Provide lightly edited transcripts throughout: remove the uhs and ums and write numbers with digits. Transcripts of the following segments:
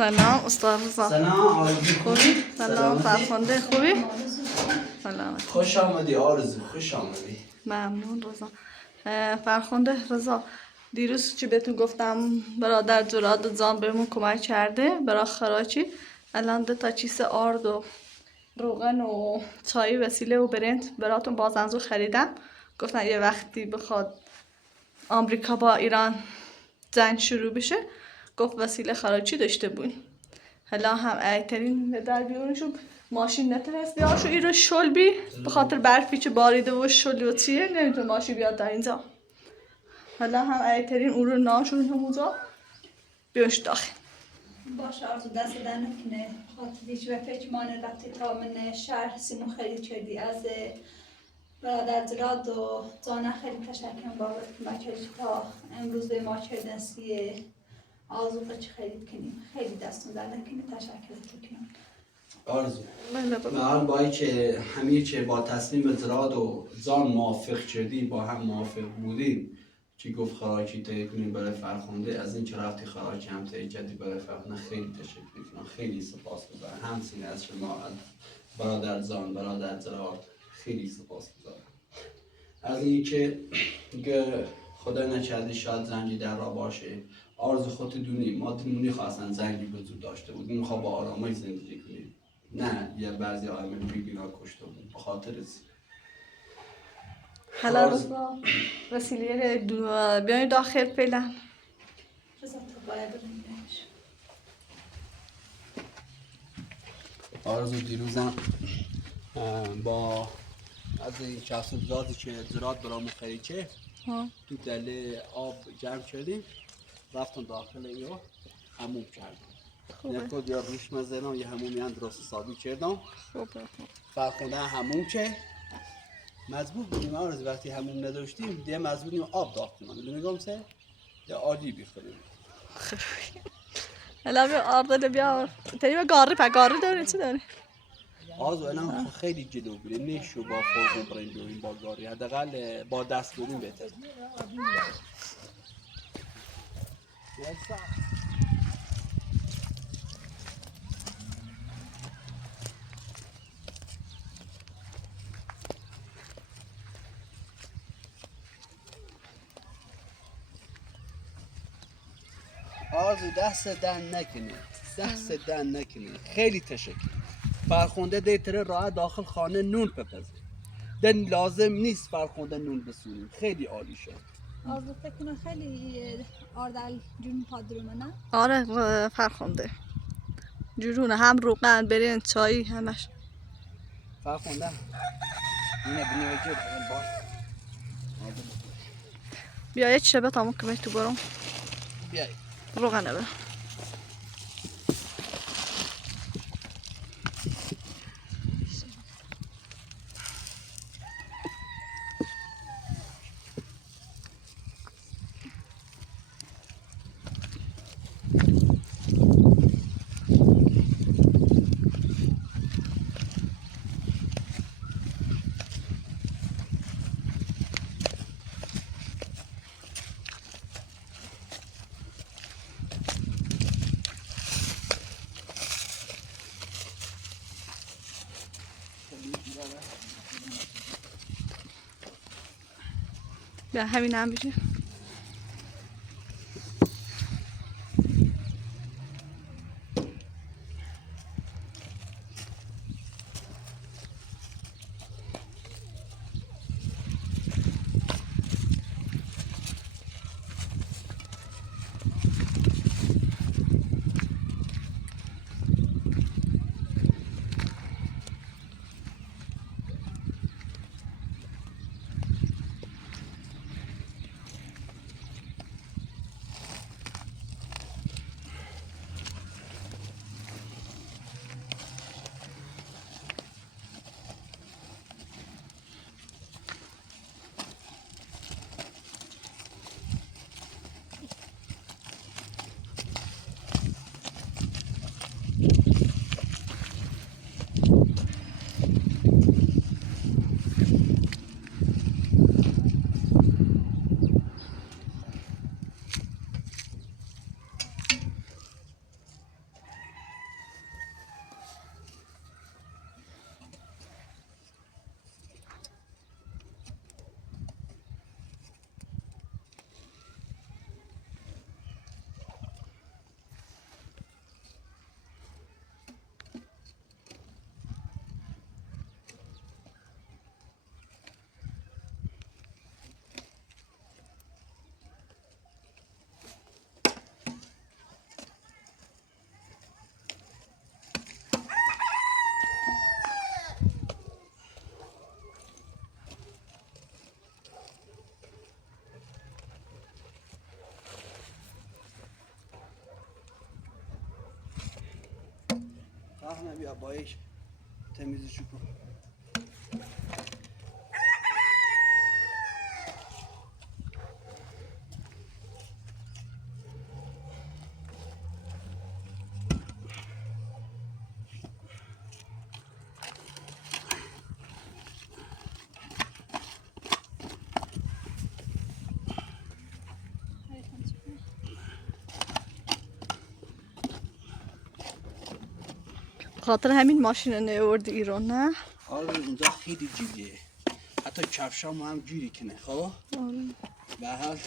سلام استاد رضا. سلام آرزو خوبی؟ سلام فرخنده خوبی؟ سلام. خوش آمدی آرزو، خوش آمدی. ممنون رضا. فرخنده رضا، دیروز چی بهتون گفتم برادر جراد جان بهمون کمک کرده برای خراجی. الان 2 چیز آرد و روغن و چای وسیله و برنج براتون بازنزو خریدم. گفتن یه وقتی بخواد آمریکا با ایران جنگ شروع بشه، گفت وسیله خراجی داشته بود. حالا هم ایترین در بیارونشون ماشین نترست بیارشو ایرو شل بی به خاطر برفی چه باریده و شل و چیه نمیتونه ماشین بیاد در اینجا. حالا هم ایترین اون رو ناشون همونجا بیارش داخل. باشه آرزو دست در نکنه خاطریش و فکرمانه رفتی تا من شهر سیمون خرید کردی از برادر زراد و زانه خیلی تشکرم بابت کمکش تا امروز به ما کردن سی آزو چه خرید کنیم. خیلی دستون در نکنه تشکر کنم آرزو من با که همه چه با تصمیم زراد و زان موافق شدی با هم موافق بودیم چی گفت خراجی تایید کنیم برای فرخنده. از این چه رفتی خراجی هم تایید کردی برای فرخنده خیلی تشکر کنم. خیلی سپاسگزارم همچنین از شما، از برادر زان برادر زراد خیلی سپاسگزارم. از این که خدا نکرده شاید زنگی در را باشه. آرزو خودت دونی ما دلمونی خواستن زنگی وجود داشته بود، میخواه با آرامش زندگی کنیم، نه یه بعضی آدم بیگناه کشته بود به خاطر حالا رضا وسیله بیاین داخل فعلا. رضا تو باید ببینیش. آرزو دیروزم با از این شخصیتی که زراد برامون خریچه تو دله آب جمع کردیم رفتم داخل ایو هموم کردم. نکود یا روش مزنم یه همومی هم درست حسابی کردم. فرخنده هموم که مجبور بودیم آرزو وقتی هموم نداشتیم دیگه مجبور بودیم آب داختیم. میگم سه یا آجی بیخوریم. حالا بیا آرده بیا تریما گاری داری چی داری؟ آرزو اینا خیلی جلو بریم نیشو با فرقون بریم بریم با گاری حداقل با دست بریم بهتر. آرزو دست دن نکنی خیلی تشکر. فرخنده دیتره راه داخل خانه نون بپزه دن لازم نیست فرخنده نون بسونیم. خیلی عالی شد آرزو فکر کنم خیلی آردل جون پادرونه نه؟ آره فرخنده جورونه هم روغن برنج چای همش. فرخنده اینه بینه وجه باش بیا یه شبه تامون کمی تو برام بیایی روغنه بر بیا همین هم بشه. نه بیا بایش تمیزشو کن. خاطر همین ماشین رو نیاوردی ایران نه؟ آره اونجا خیلی جوریه، حتی کفشام هم جوری کنه. خب به هر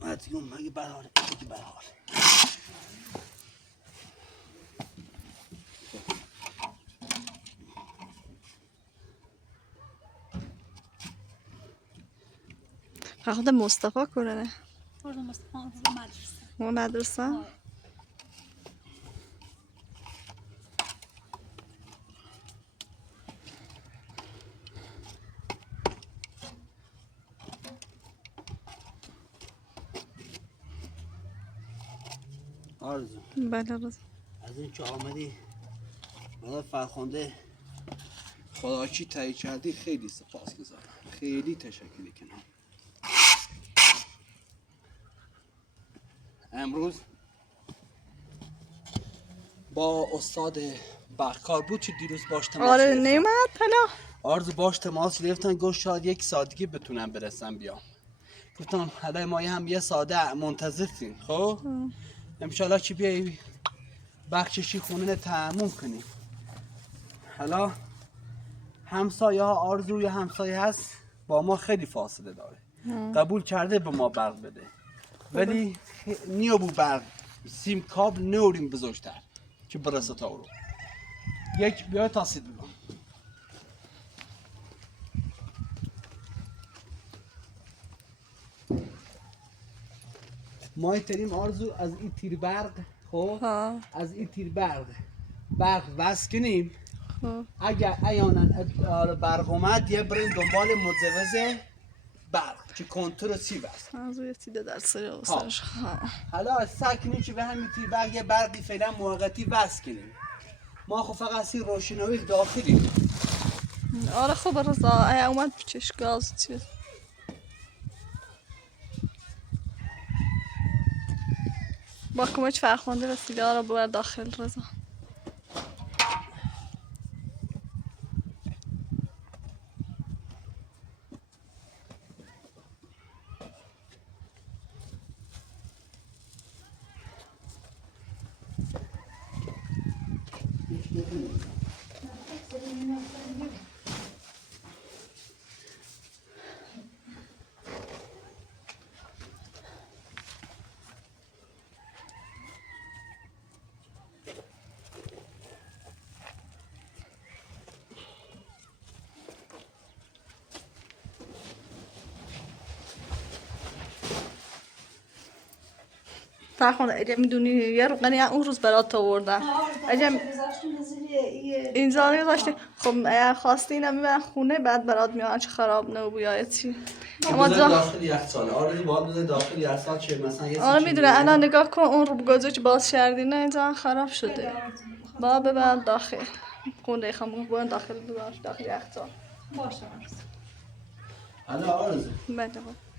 حال دیگه مگه برحال دیگه برحال خود مصطفی کنه برو مصطفی رو مدرسه. مدرسه؟ آرزو بله رضا. از این که آمدی برای فرخنده خداچی تایی کردی خیلی سپاسگزارم، خیلی تشکر کنم. امروز با استاد بخکار بود که دیروز باش تماس آره گرفتم. نیمد حالا آرزو باش تماس گرفتن، گفت شاید یک ساعت دیگه بتونم برسم بیام. گفتم حالا ما هم یه ساعت منتظریم. خب انشالله که بیایی بخششی خونه تموم کنیم. حالا همسایه ها آرزو یا همسایه هست با ما خیلی فاصله داره، قبول کرده به ما برق بده ولی نیو بو برق سیم کابل نوریم بزرگتر که برسه تا رو یک بیا تاسید بگم. ما تریم آرزو از این تیر برق، خب از این تیر برق وصل کنیم. اگر ایانا برق اومد یه برین دنبال مجوز برق که کنتور سی بست از روی سیده در سری آسرش. حالا سکنی که به همین تیر برق یه برقی فعلا موقتی وصل کنیم. ما خب فقط سی روشنایی داخلی. آره خوب رضا ای اومد پیچش گاز چیز با کمک فرخنده رسیده ها رو ببر داخل رضا. فرخنده اگه میدونی یه روغنی اون روز برات آوردم اگه اینجا رو داشتی خب اگر خواستی اینا میبرن خونه بعد برات میان چه خراب نه بیاید چی اما داخل یخچال آره باید بذاری داخل یخچال چه مثلا یه آره میدونه الان نگاه کن اون رو بگذاری که باز کردی نه اینجا خراب شده با ببر داخل خونه خمون ببر داخل ببر داخل یخچال باشه. حالا آرزو بله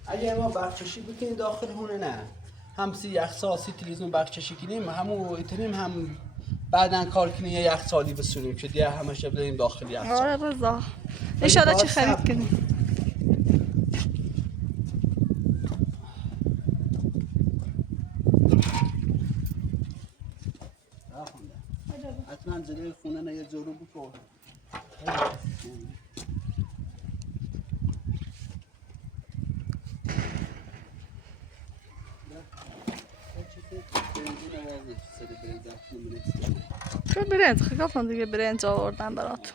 اگر ما بخششی بکنیم داخل هونه نه هم سی یخچال سی تلویزیون بخششی کنیم همو ایتنیم هم بعدن کار کنیم یه یخچالی بسونیم که دیگه همش بدیم داخل یخچال. آره رضا انشالله چی خرید کنیم. حتما جلوی خونه نه یه جورو بکن. تو برنج خیلی گفتم دیگه برنج آوردم برات.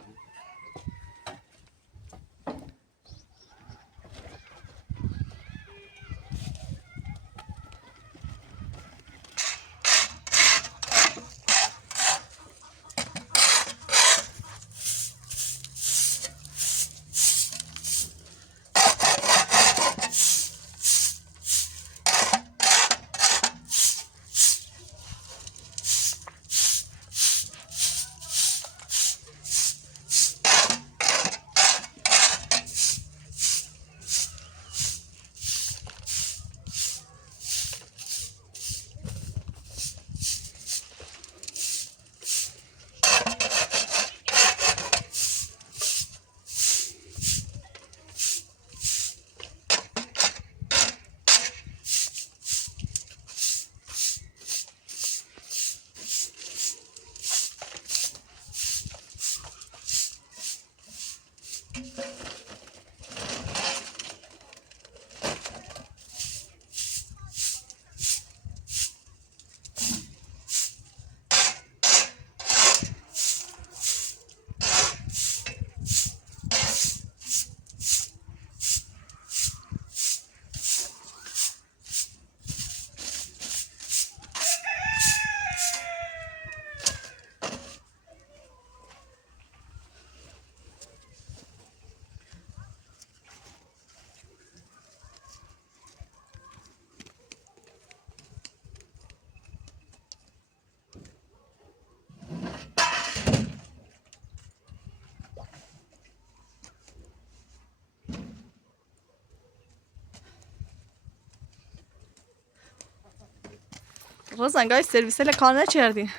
روز انگاه سرویس کار نکردی.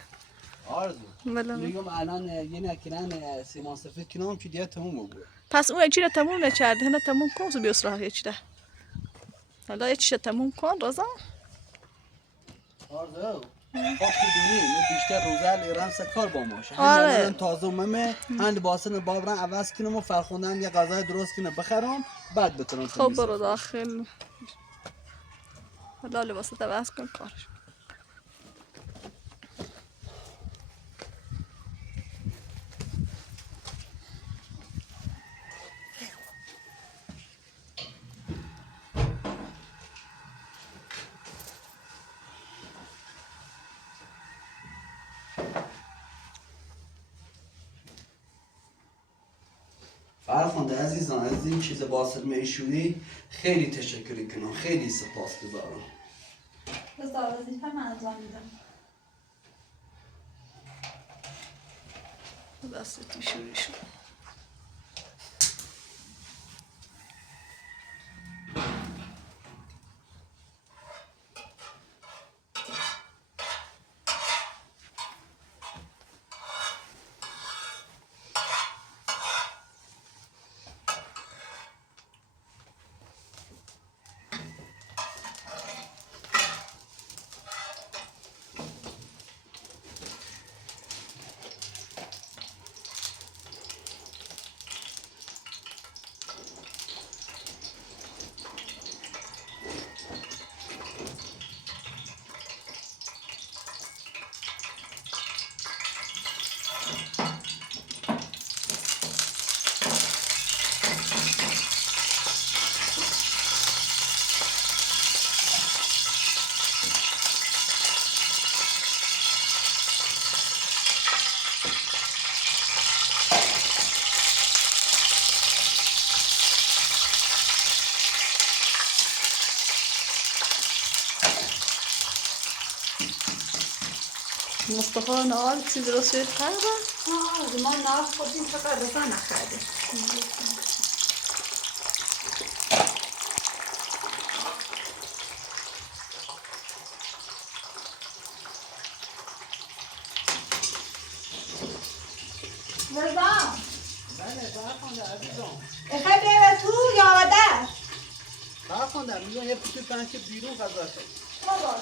آرزو بله. میگم الان یه نکنن سیمان سفید کنم که دیگه تموم بود. پس اون چی رو تموم نکرده، هنه تموم کن و بیاسراه یه چی ده. حالا یه چی تموم کن روزا. آرزو خب دونی من بیشتر روزال ایران سکار با ماشه. آره. الان تازه ممه هند باسن بابران عوض کنم و فرخوندم یه غذای درست کنم بخرم بعد بتونم. خب برو داخل. حالا لباسات عوض کن کارش. فرخنده عزیزان از این چیز باسل میشونی خیلی تشکر کنم، خیلی سپاسگزارم. بذار وظیفه من انجام میدم. دستت شوری شد. مصطفی نهار چی درست شد خرده؟ ما نهار خوردیم فقط رضا نخورده. رضا بله فرخنده عزیزان. بخوای بیای تو یا در؟ فرخنده میگم یه پشت پنکه بیرون غذا شد. باش.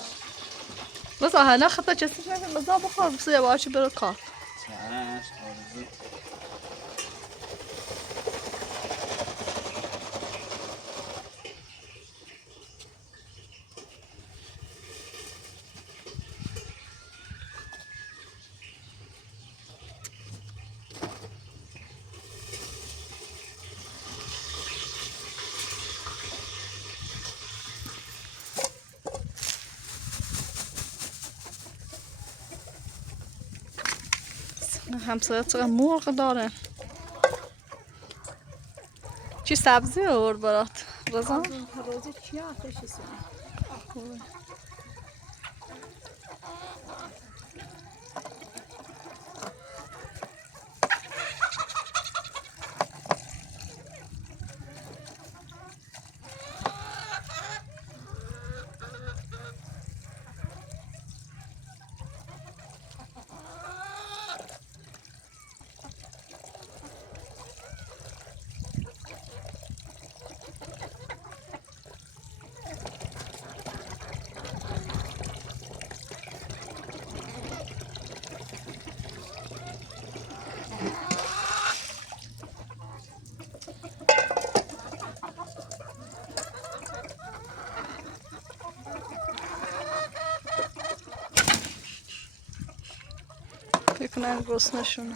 بس حالا خطا چیزی نمیشه غذا بخور بس یه باچی برو کار. چش آرزو. همسایه چقدر مرغ داره. چی سبزی آورد برات رضا؟ روزی چی آتشی سونه؟ فکر کنم گرسنه‌شونه.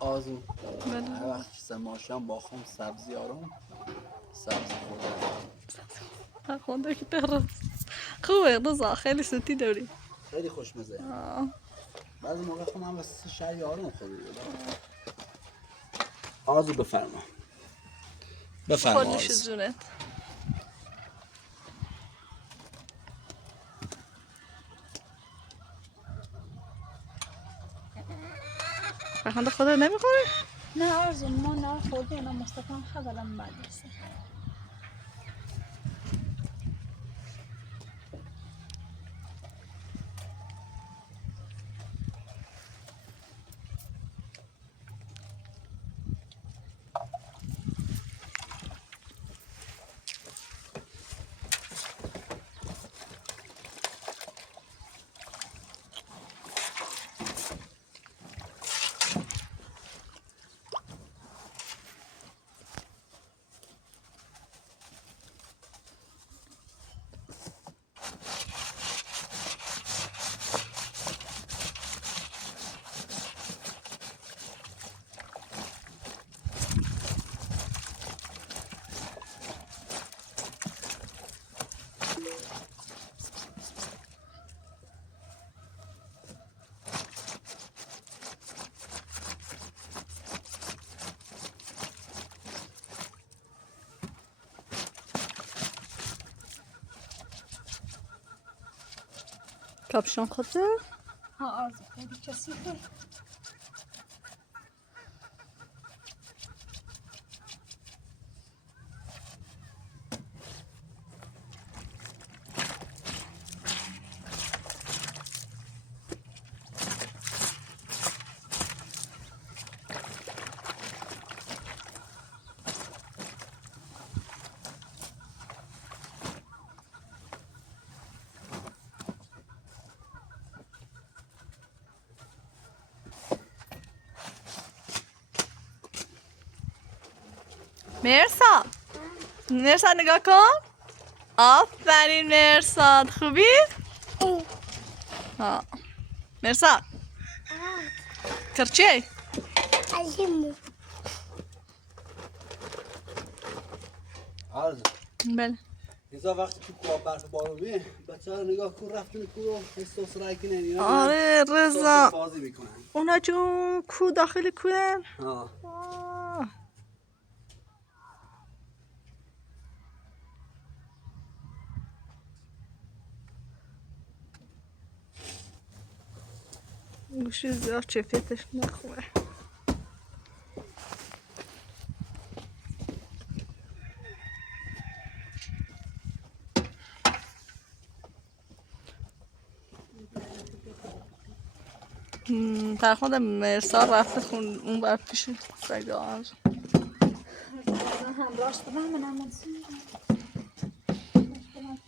آزو بله. هر وقت سماشم با خون سبزی آرم سبزی خوردم خونده که درست خوبه رضا، خیلی سوتی داری. خیلی خوشمزه. بعضی موقع خودم هم واسه شهر آرم خودی آزو بفرما بفرما خودش جونت. فرخنده خودت نمیخوری؟ نه آرزو ما نه خورده اینا مصطفی هم خبرم مدرسه. کاپشن خودت؟ ها آرزو خیلی کثیفه. مرساد نگاه کن. آفرین مرساد، خوبی؟ ها مرساد کرچی؟ آرزو بله. ایزا وقتی تو کوه برف بارونی بچه ها نگاه کن رفتن کوه احساس رای کنن اینا آره رضا، بازی میکنن اونا چون کو داخل کوهن. ها گوشی زیاد چفیتش نخوره. فرخنده مرساد رفته خون اون بر پیش سگار.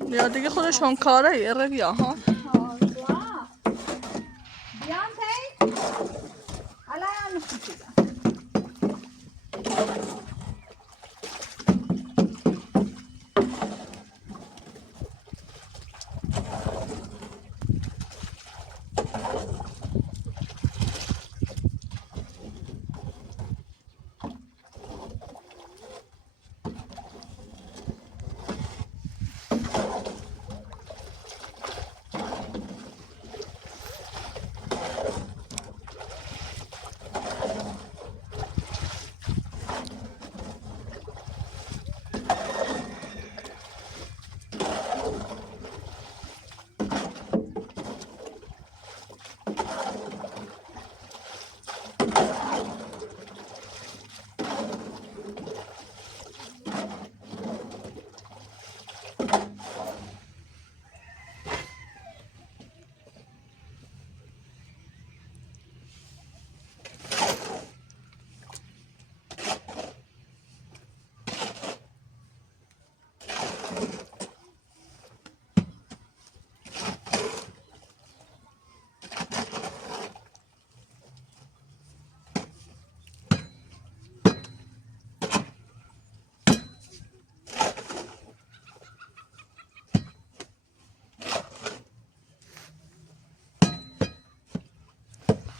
یا دیگه خودشون کاره یه بیا ها.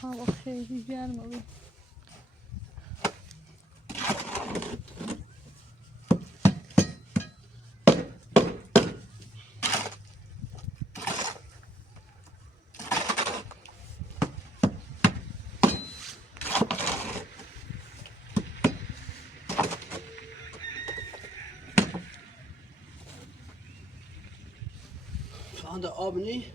هوا خیلی گرمه. آن آب نی؟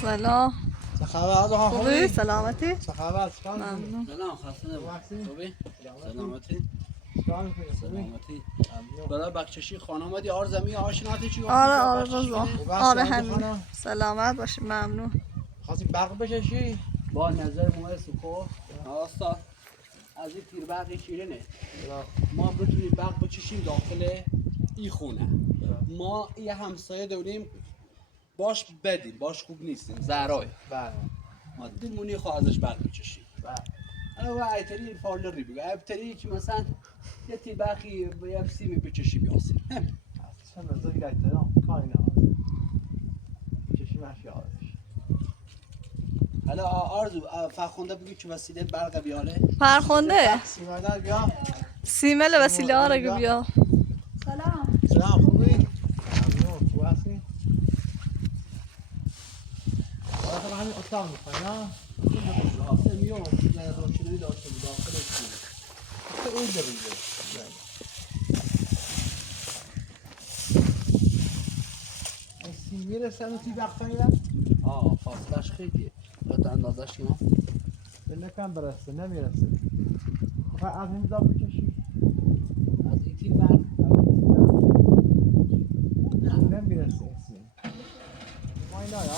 سلام. چه خبر؟ خوبی؟ سلامتی؟ چه خبر؟ ممنون. سلام خسته نباشی. خوبی؟ سلامتی. سلامتی. برای بخششی خانه آمدی آرزمی آشناتی چی گفتی؟ آره رضا. آره همین. سلامت باشی. ممنون. خواستی برق بکشی؟ با نظر موه سکو آستا از این تیر برقی شیرینه ما بتونیم برق بچشیم داخل این خونه. ما یه همسایه داریم باش بدیم باش خوب نیستیم زهرای بله. ما دلمونی خواه ازش برق بچشیم. بله. انا و ایتری این فالری بگو ایتری که مثلا یه تیر برقی به یک سیمی بچشی بیاسیم. چند روزایی که احترام کاری نهاد بکشی مشی آرش. حالا آرزو فرخنده بگی چه وسیله برق بیاره؟ فرخنده سیمادر بیا. سیمل وسیله ها رو بیا. سلام. سلام خوبی؟ ممنون. خوب هستی؟ آره تو همین اتاق میخوایی ها؟ آخه میام در روشنایی داشته بود داخل خونه. آخه اون بریده. این سیم میرسه اون تی وقتا میرم؟ فاصلش خیلیه. باید اندازش کنم. دل نکن برسه نمیرسه. خواهی از این دار بکشی؟ از این تیر برق نه نمیرسه این سیم. ما اینا یا؟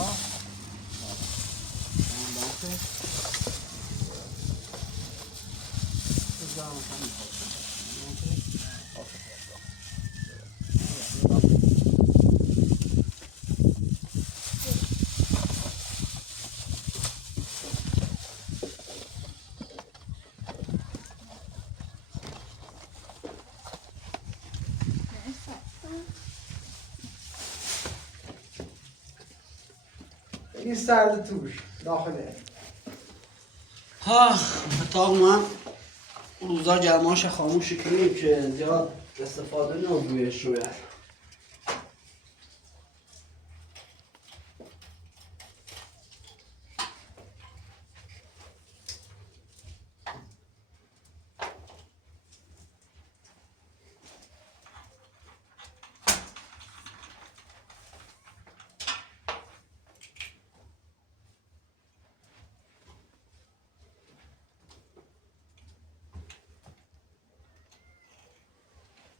این سرد توش داخله. اتاق من روزا گرماش خاموش کنیم که زیاد استفاده نبویش رو بیار.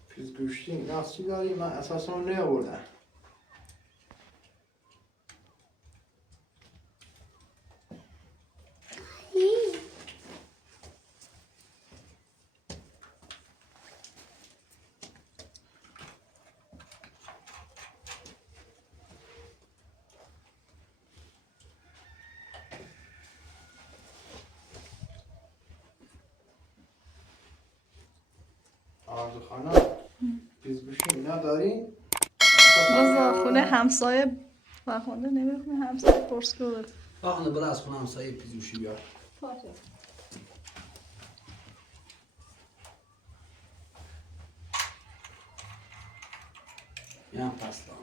پیز گوشتی ناسی داری من اساسا نیاوردم. آرزو خانم پیز گوشتی اینا دارین؟ رضا خونه همسایه فرخنده نمیره خونه همسایه پرسکول. فرخنده برای از خونه همسایه پیزوشی بیار. باشه. یه هم پس دارم.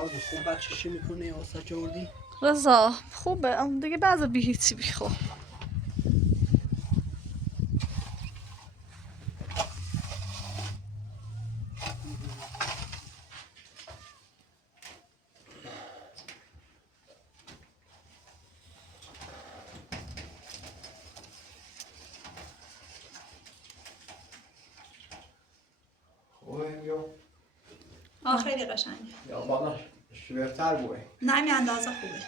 آرد خوب بچه چی میکنه واسه جوردی؟ رضا خوبه اما دیگه بعضا بی هیچی بیخو. خوبه یا خیلی قشنگه. یا بالا شویرتر بوده. نه همین اندازه خوبه.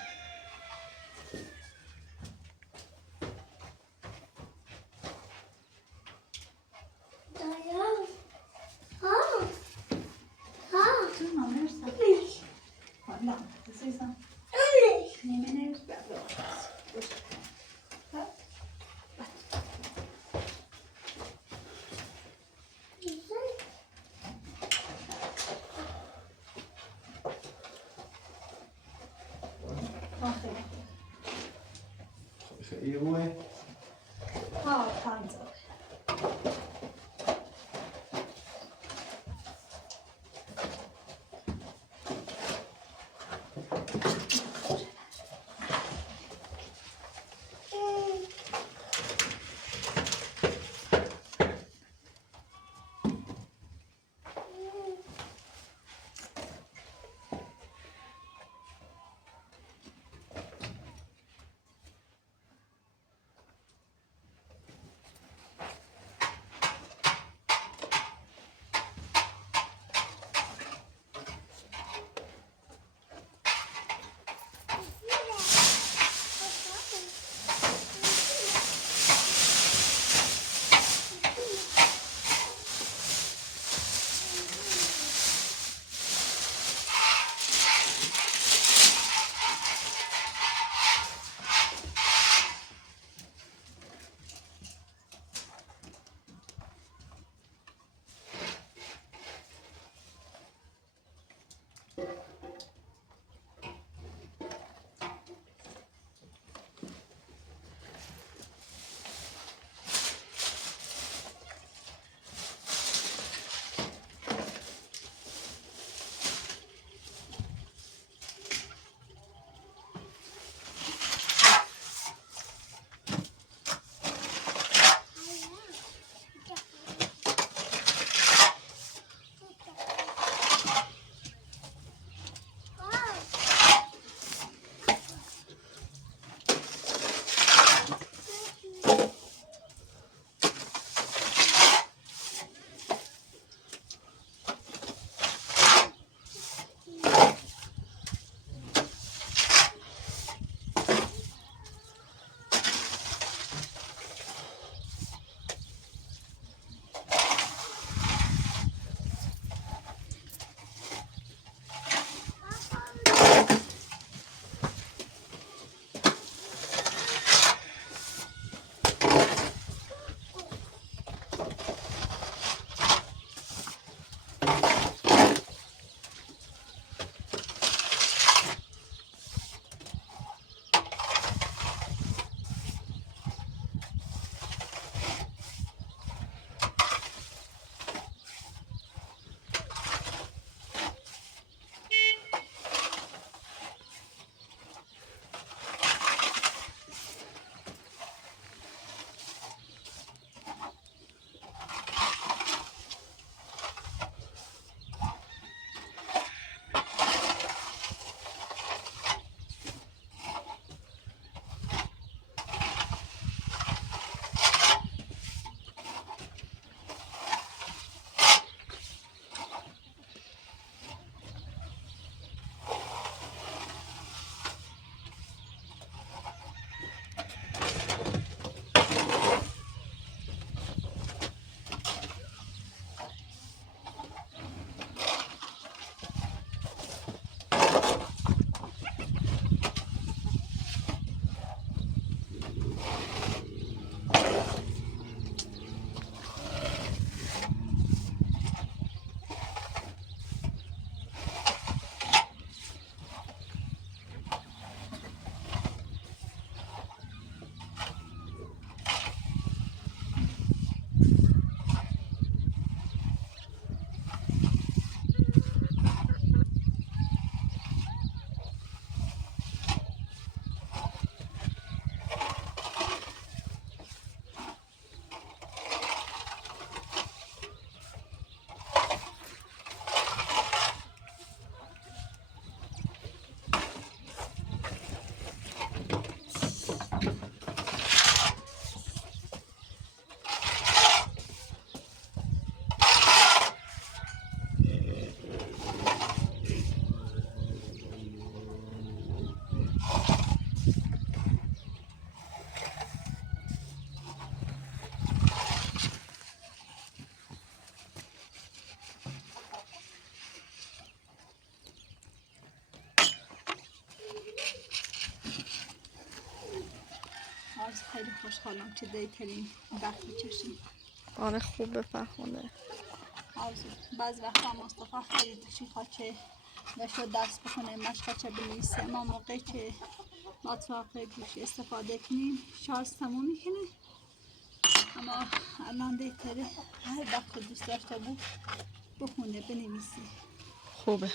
خیلی بوده. تانزا. خیلی خوشحالم که دیترین وقت می‌چشیم. آره خوبه فرخنده. بعض وقتا مصطفی خیلی میخواد که نشو درس بکنه مشقه چه بنویسه، اما موقعی که مطلب گوش استفاده کنیم شارژ تموم میکنه. اما الان دیتره هر وقت دوست داشته بود بخونه بنویسه. خوبه.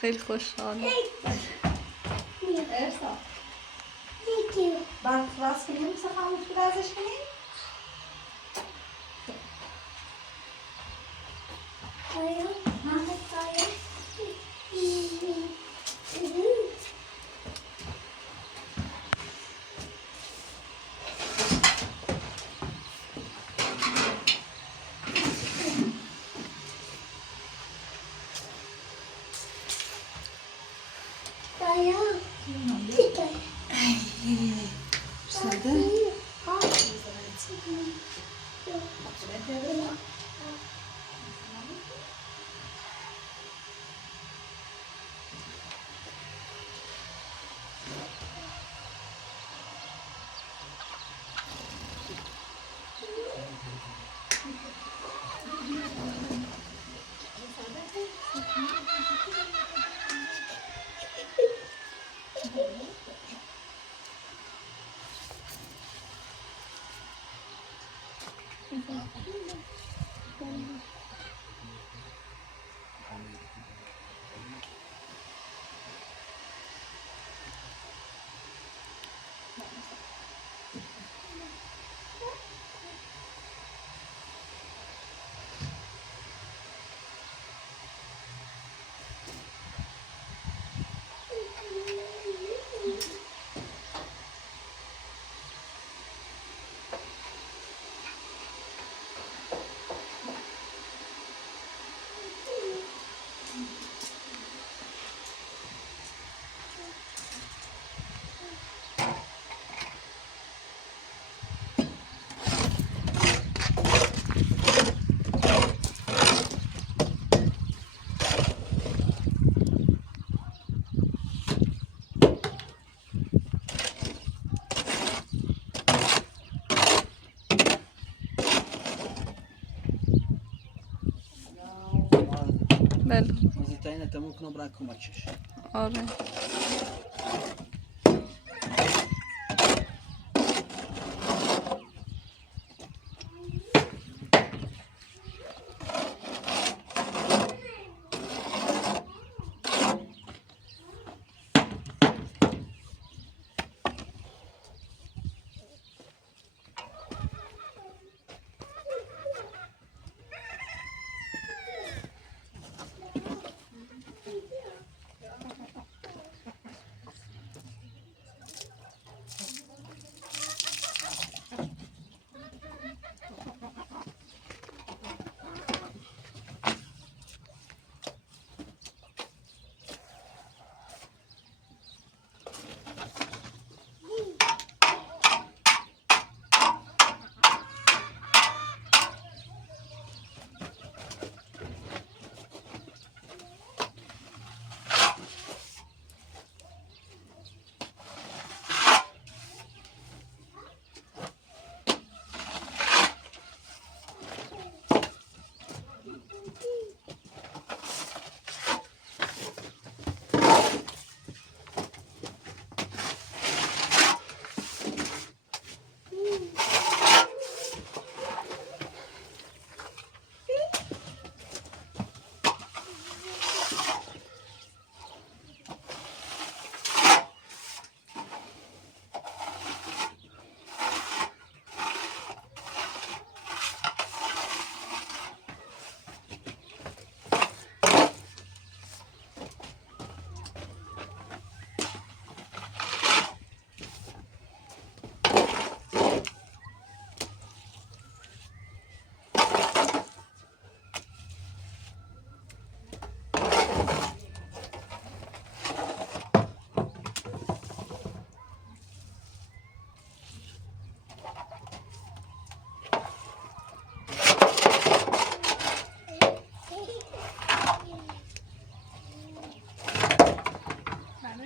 خیلی خوشحاله. ارسا بعد راست کنیم میشه خاموش بود ازش کنیم؟ بله. مزیتاین تموم کنم برای کمکش. آره.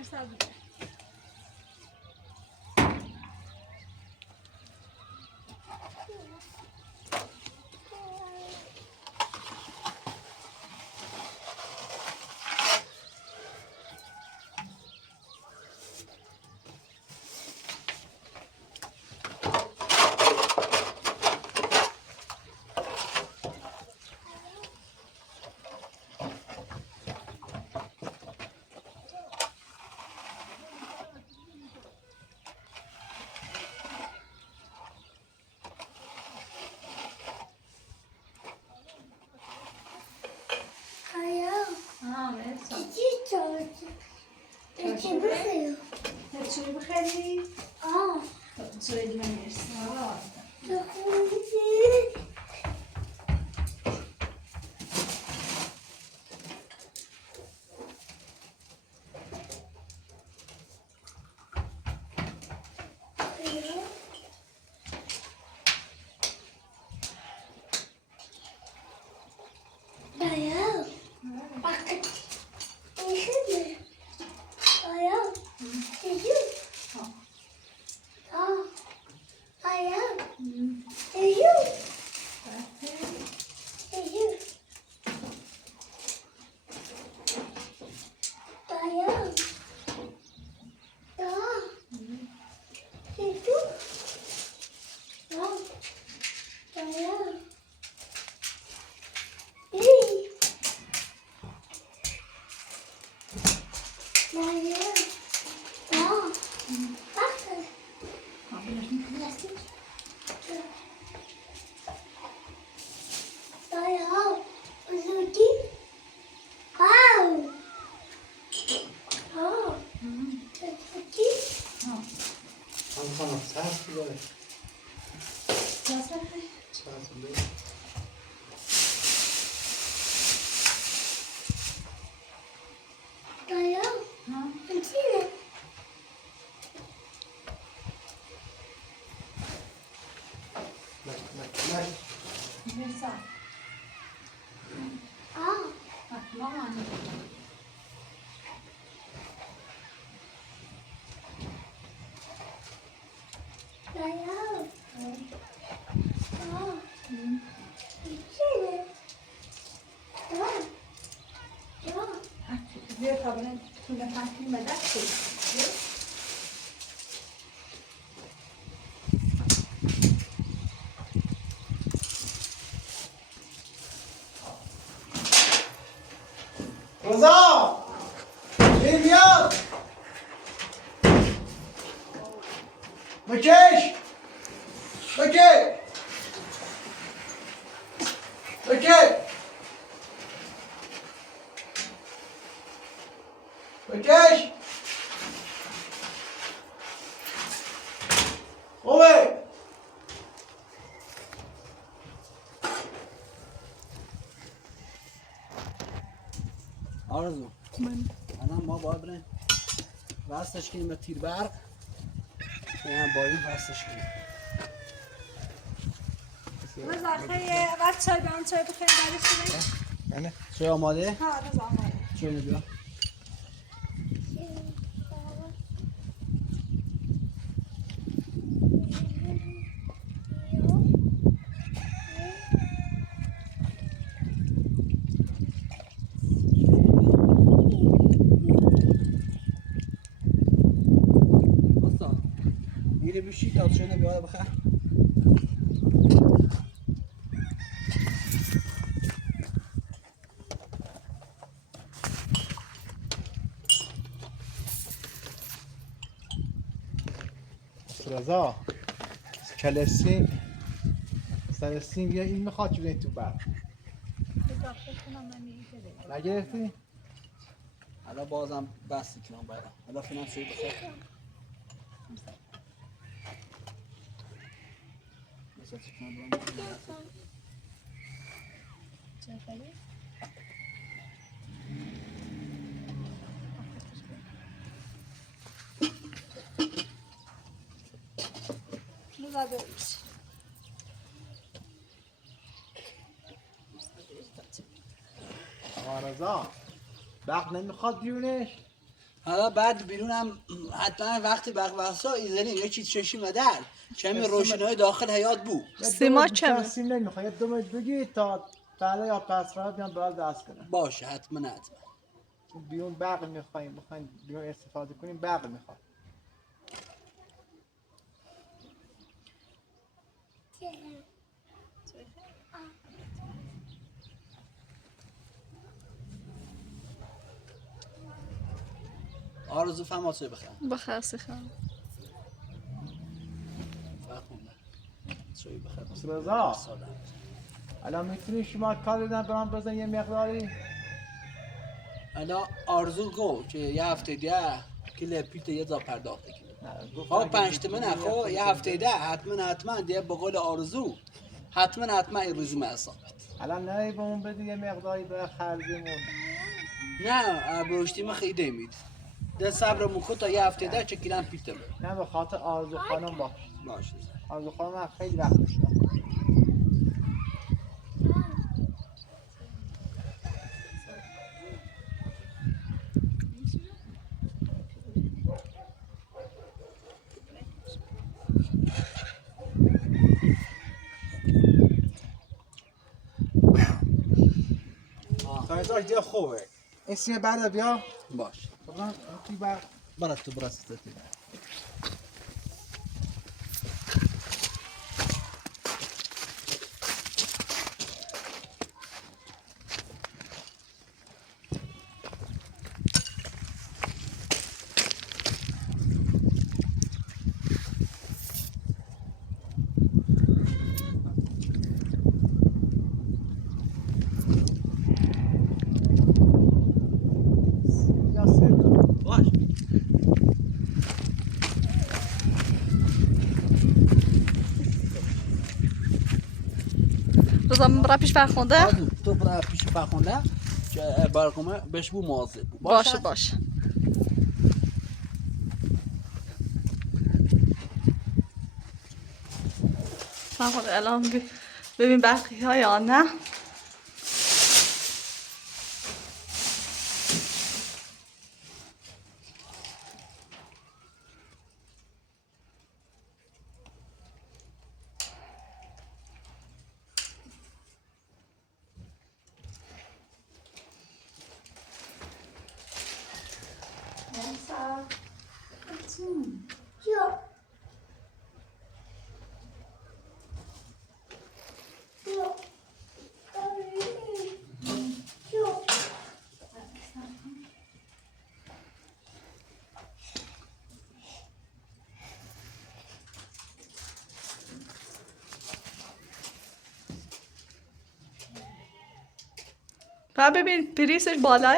مرسی از چی بخری؟ چی دیگه مرسی. رضا این بیاد بکش بکش بکش بکش خوبه آرزو الان ما باید بریم وصلش کنیم به تیر برق هم با این وصلش کنیم رضا خیلی وقت چای بیان چای بخیر برش کنیم. نه چای آماده؟ ها رضا آماده. چای بیا میره بشی تا چونه بیاره بخیر رضا کلسین سلسین بیا این میخواد چی تو برق رضا فکر کنم من میگیره. نگرفتی؟ حالا بازم بس کنم باید حالا فیلم چای بخیر مثلا چکنم چای خیلی؟ رضا بریش. رضا برق نمیخواد بیونش حالا بعد بیرونم حتما وقتی بقواسا ایزنی یه چیز چشیم در کمی روشنای داخل حیات بود. سیما چمه؟ سیم نمیخواد یه دومت بگی تا بعد یا پس فردا بیان برات دست کنم. باشه حتما. بیرون برق میخوایم بخوایم بیرون استفاده کنیم برق میخواد. آرزو فهمات بخیر. بخیر سیخم. رضا الان میتونی شما کار بدن برام بزن یه مقداری؟ الان آرزو گفت که یه هفته دیگه کل پیت یه زا پرداخت کنیم. ها 5 تومن خب یه هفته دیگه حتما دیگه به قول آرزو حتما این روزی حسابت. الان نه به اون بدی یه مقداری به خرجمون. نه بروشتی ما خیلی مید. ده صبر مکو تا یه هفته دیگه چکیدن پیتم. نه به خاطر آرزو خانم باشه. آرزو خانم من خیلی وقت داشتم. سایزاش دیگه خوبه. این سیم بعد بیا. باشه. بگم توی بعد برات تو براستی. رضا من برای پیش فرخونده؟ تو برای پیش فرخونده که برقمه بهش بو مواظب بود. باشه. فرخونده الان ببین برقی ها یا نه؟ ببین پریسش بالاه.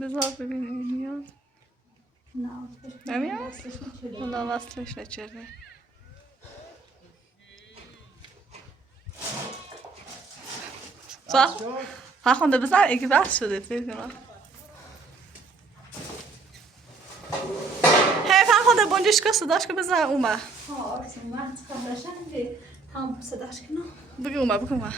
بذار ببین این میاد. نمیاد؟ نه وصلش نشده. فرخونده بزن اگه بس شده فکر کنم. هی فرخونده بونجشکا صداش که بزن اومه. آرزو من خبرشن هم صداش کنم. بگو اومه.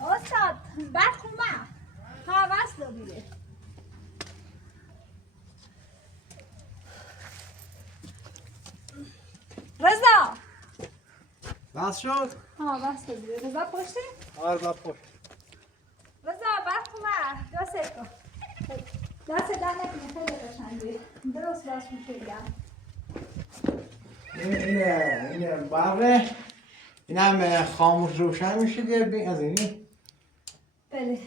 استاد برق اومد. ها وصل بیره. رضا بس شد؟ ها وصل بیره. رضا پشتی؟ آره با پشت. رضا برق اومد. دست کن. دست در نکنه خیلی قشنگه. درست میشه گم. این برقه این هم خاموش روشن میشه دیگه از اینی؟ بله.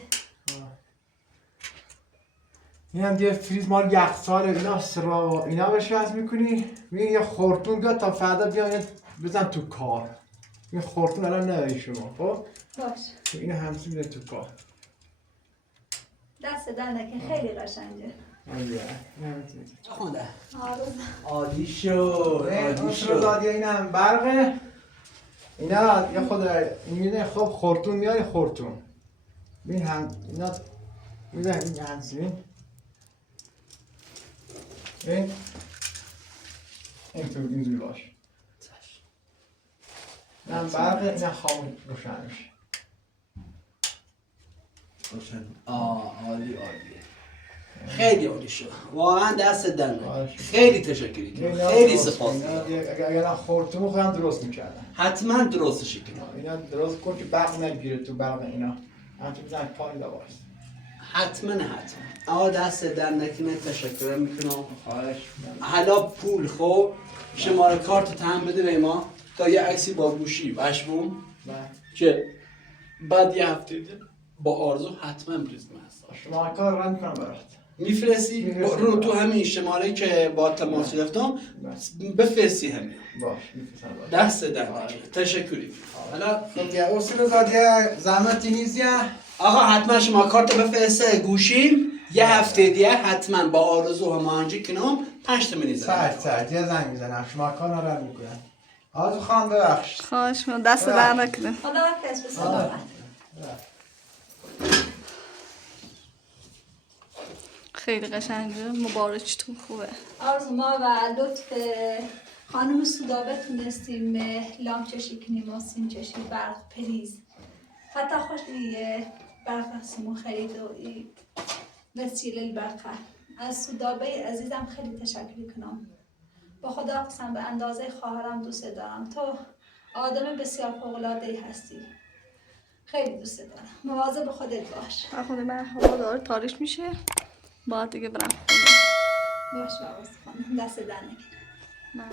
این هم دیگه فریز مال یخسال اینا سرا اینا بهش وصل میکنی یه خورتون بیاد تا فردا بیا بزن تو کار. این خورتون الان نداری شما خب؟ باش. اینو همسی میده تو کار. دست در نکن خیلی قشنگه. خونده آرزو عالی شد. این هم برقه اینا یه خود این میده خب خورتون میاری خورتون این هم اینا میدن این هنسین اینجوری باش. نه برق اینا خاموش روشن میشه. روشن. عالی. خیلی عالی شد. واقعا دست در خیلی تشکری کنم. خیلی سپاس. اگر خورتون خودم درست میکردم. حتما درستش کنم. اینا درست کن که برق نگیره تو برق اینا. همچون بزن پایین دواست. حتما. دست در نکنه. تشکر میکنم. خواهش. حالا پول خب شماره کارت هم بده به ما تا یه عکسی با گوشی بشمون که بعد یه هفته با آرزو حتما بریزم هست. شما کار رن کنم برات. میفرستی رو تو همین شماره که با تماس گرفتم بفرستی همین. باش میفرستم. دست در تشکری. حالا خب یا اصول زادیه زحمتی نیست یا آقا حتما شما کارت بفرسته گوشیم یه هفته دیگه حتما با آرزو هماهنگی کنم 5 تا می‌زنم. ساعت یه زنگ میزنم شما کار رن میکنم. آرزو خان ببخش. خواهش می‌کنم دست در نکنه. خدا حافظ. به سلامت. خیلی قشنگه. مبارکتون خوبه. آرزو ما و لطف خانم سودابه تونستیم لام چشی کنیم و سیم چشی برق پریز. حتی خوشی برق سیمو خرید و وسیله برقه. از سودابه عزیزم خیلی تشکر کنم. با خدا قسم به اندازه خواهرم دوست دارم. تو آدم بسیار فوق‌العاده‌ای هستی. خیلی دوست دارم. مواظب خودت باش. خود من هوا داره تاریک میشه. باید دیگه برم خونه. باش آرزو خانم. دست در نکنه. من